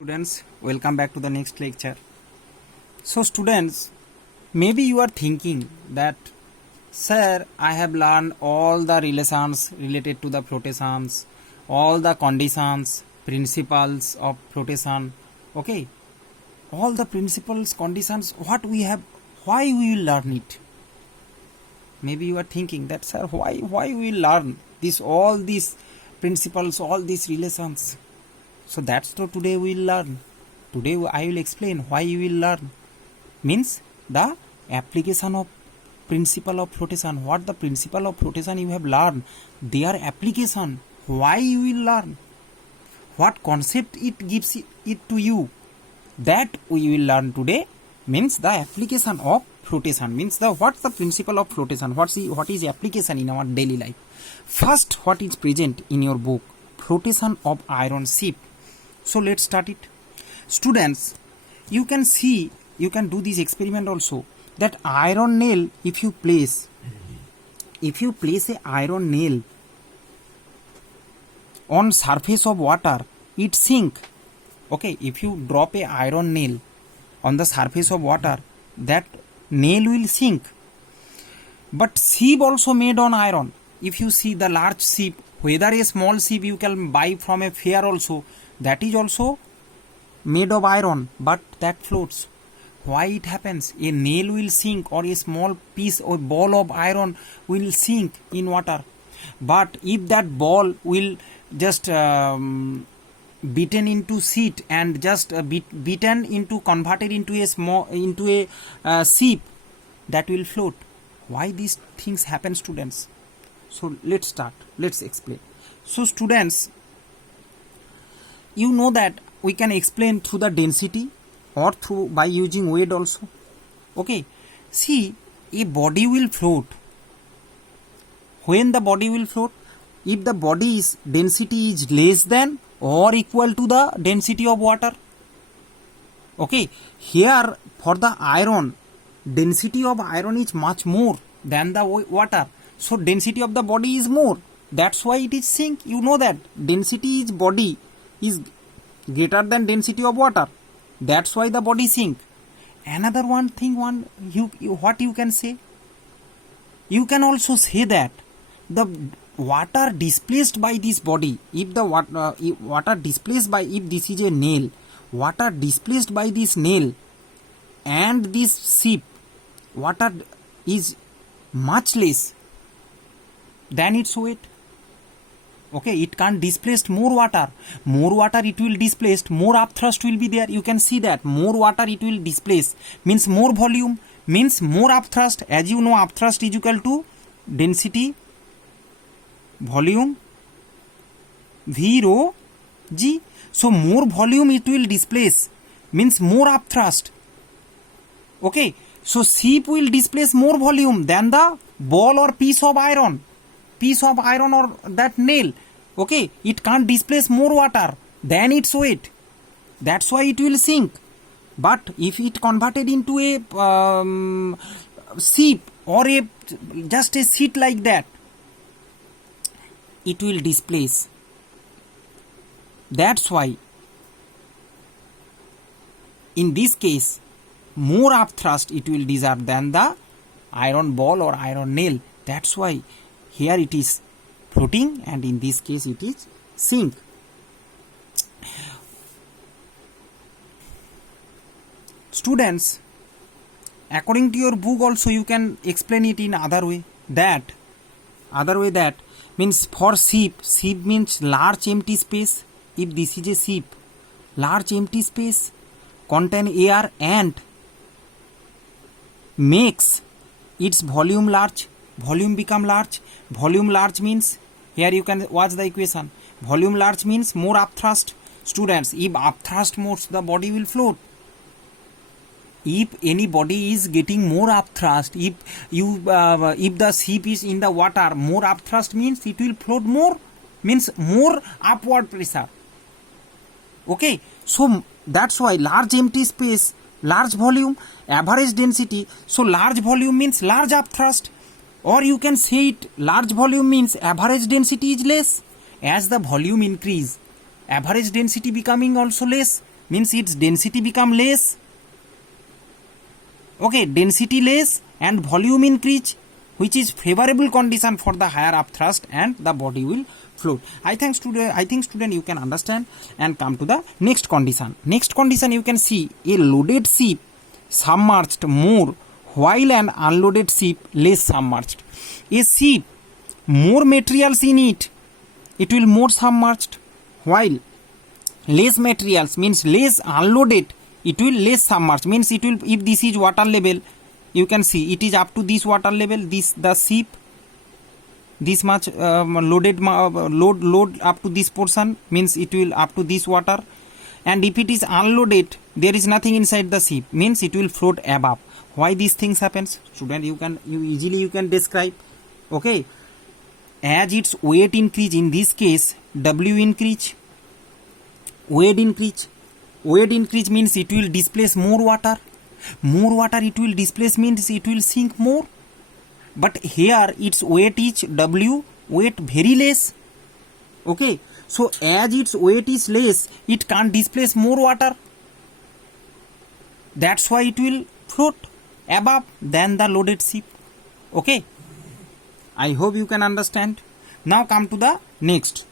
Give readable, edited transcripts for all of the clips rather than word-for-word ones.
Students, welcome back to the next lecture. So students, maybe you are thinking that, sir, I have learned all the relations related to the flotations, all the conditions, principles of flotation. Okay, all the principles, conditions, what we have, why we will learn it? Maybe you are thinking that, sir, why we will learn this, all these principles, all these relations? So that's what today we will learn. Today I will explain why you will learn. Means the application of principle of flotation. What the principle of flotation you have learned, their application, why you will learn, what concept it gives it to you, that we will learn today. Means the application of flotation, means the what's the principle of flotation, what is application in our daily life. First, what is present in your book, flotation of iron ship. So let's start it. Students, you can see, you can do this experiment also, that iron nail, if you place a iron nail on surface of water, it sink. Okay, if you drop a iron nail on the surface of water, that nail will sink. But ship also made on iron. If you see the large ship, whether a small ship you can buy from a fair also, that is also made of iron, but that floats. Why it happens? A nail will sink, or a small piece or ball of iron will sink in water. But if that ball will just beaten into sheet and just beaten into, converted into a ship, that will float. Why these things happen, students? So let's start. Let's explain. So students, you know that we can explain through the density or through by using weight also. Okay, see, a body will float. When the body will float, if the body's density is less than or equal to the density of water. Okay, here for the iron, density of iron is much more than the water. So density of the body is more. That's why it is sink. You know that density is body is greater than density of water. That's why the body sink. Another one thing, what you can say? You can also say that the water displaced by this body, if the water displaced by, if this is a nail, water displaced by this nail and this ship, water is much less than its weight. Okay, it can't displace more water. More water it will displace, more upthrust will be there. You can see that more water it will displace, means more volume, means more upthrust. As you know, upthrust is equal to density volume V rho G. So more volume it will displace, means more upthrust. Okay, so ship will displace more volume than the ball or piece of iron or that nail. Okay, it can't displace more water than its weight. That's why it will sink. But if it converted into a ship or just a sheet like that, it will displace. That's why in this case more upthrust it will deserve than the iron ball or iron nail. That's why here it is floating, and in this case it is sink. Students, according to your book also you can explain it in other way. That means for ship means large empty space. If this is a ship, large empty space contain air and makes its volume large. Volume become large. Volume large means, here you can watch the equation. Volume large means more upthrust. Students, if upthrust more, the body will float. If any body is getting more upthrust, if the ship is in the water, more upthrust means it will float more, means more upward pressure. Okay, so that's why large empty space, large volume, average density. So large volume means large upthrust. Or you can say it, large volume means average density is less. As the volume increase, average density becoming also less. means its density become less. Okay, density less and volume increase, which is favorable condition for the higher upthrust, and the body will float. I think student you can understand, and come to the next condition. Next condition, you can see a loaded ship submerged more while an unloaded ship less submerged. A ship more materials in it, it will more submerged, while less materials means less unloaded, it will less submerged, means it will, if this is water level, you can see it is up to this water level, this the ship this much load up to this portion, means it will up to this water, and if it is unloaded, there is nothing inside the ship, means it will float above. Why these things happens, student? You easily describe. Okay, as its weight increase, in this case W increase, weight increase means it will displace more water it will displace, means it will sink more, but here its weight is W, weight very less. Okay, so as its weight is less, it can't displace more water, that's why it will float above than the loaded ship. Okay, I hope you can understand. Now come to the next.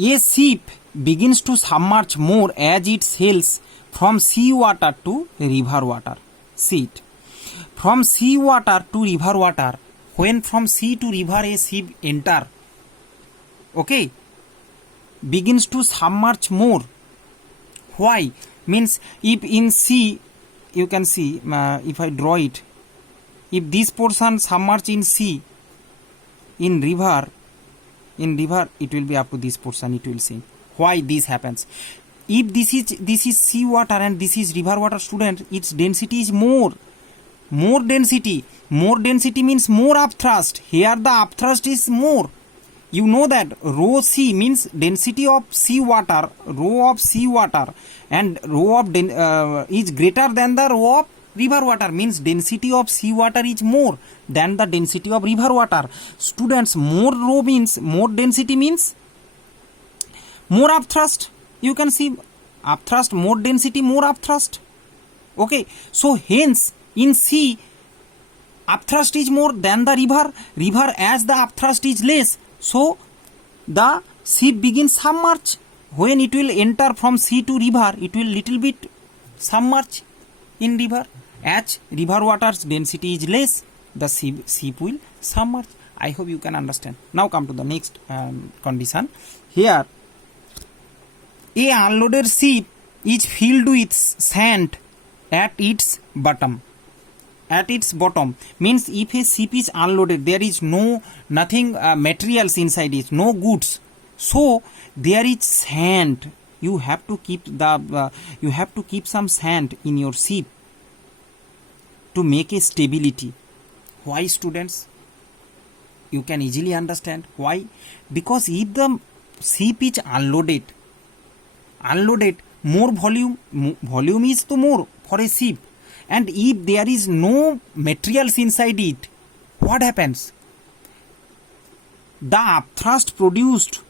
A ship begins to submerge more as it sails from sea water to river water. See it. From sea water to river water, when from sea to river a ship enter, okay, begins to submerge more. Why? Means if in sea, you can see, if I draw it, if this portion submerged in sea, in river it will be up to this portion, it will sink. Why this happens? If this is sea water and this is river water, student, its density is more density means more upthrust. Here the upthrust is more. You know that rho c means density of sea water, rho of sea water, and rho of is greater than the rho of river water, means density of sea water is more than the density of river water. Students, more rho means more density, means more upthrust. You can see upthrust, more density, more upthrust. Okay, so hence in sea upthrust is more than the river as the upthrust is less, so the ship begins submerge. When it will enter from sea to river, it will little bit submerge in river. As river water's density is less, the ship will submerge. I hope you can understand. Now come to the next condition. Here a unloaded ship is filled with sand at its bottom. At its bottom means if a ship is unloaded, there is nothing materials inside it, no goods, so there is sand. You have to keep some sand in your ship to make a stability. Why, students? You can easily understand why. Because if the ship is unloaded, more volume is to more for a ship, and if there is no materials inside it, what happens? The upthrust produced,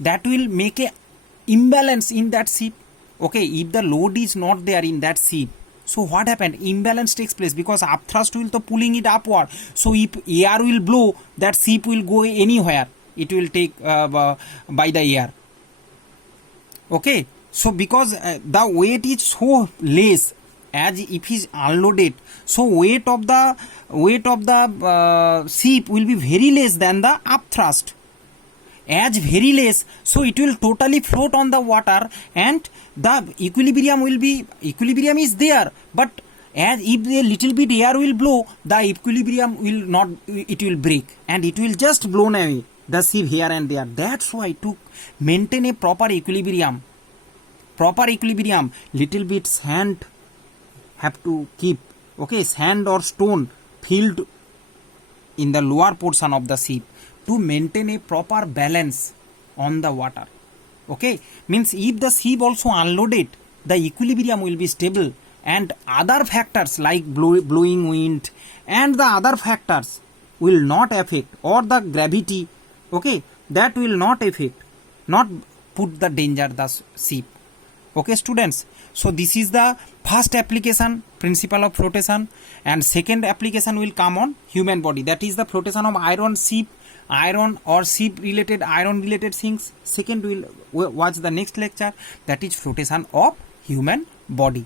that will make a imbalance in that ship. Okay, if the load is not there in that ship, so what happened? Imbalance takes place, because upthrust will to pulling it upward. So if air will blow, that ship will go anywhere, it will take by the air. Okay, so because the weight is so less, as if is unloaded, so weight of the ship will be very less than the upthrust. As very less, so it will totally float on the water, and the equilibrium is there, but as if a little bit air will blow, the equilibrium will not, it will break and it will just blown away the ship here and there. That's why to maintain a proper equilibrium, little bit sand have to keep. Okay, sand or stone filled in the lower portion of the ship to maintain a proper balance on the water. Okay, means if the ship also unloaded, the equilibrium will be stable, and other factors like blowing wind and the other factors will not affect, or the gravity, okay, that will not affect, not put the danger the ship. Okay students, so this is the first application, principle of flotation, and second application will come on human body, that is the flotation of iron ship, iron or ship related, iron related things. Second will watch the next lecture, that is flotation of human body.